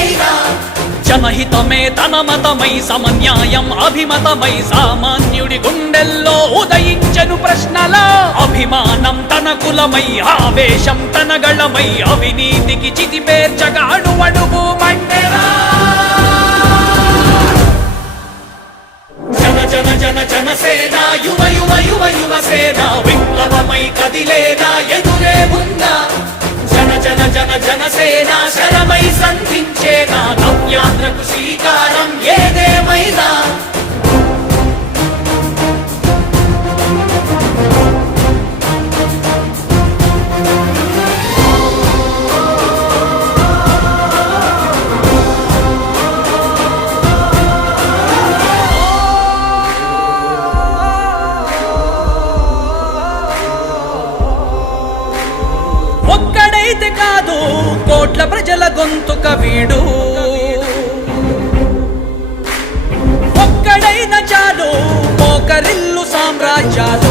ఏదేమైనా జనహితమే తన మతమై సమన్యాయం అభిమతమై సామాన్యుడి గుండెల్లో ఉదయించెను ప్రశ్నల అభిమానం తన కులమై ఆవేశం తన గళమై అవినీతికి చితిపేర్చగా అడువడుగు మండెరా జన జన జన జనసేన యువ యువ యువ యువసేన విప్లవమై కదిలేనా ఎదురే ఉందా జన జన జన జనసేన శరమై సంధించేనా నవ్యాంధ్రకు శ్రీకారం ఏదేమైనా ఒక్కడైతే కాదు కోట్ల ప్రజల గొంతుక వీడు ఒక్కడైన చాలు మోకరిల్లు సామ్రాజ్యాలు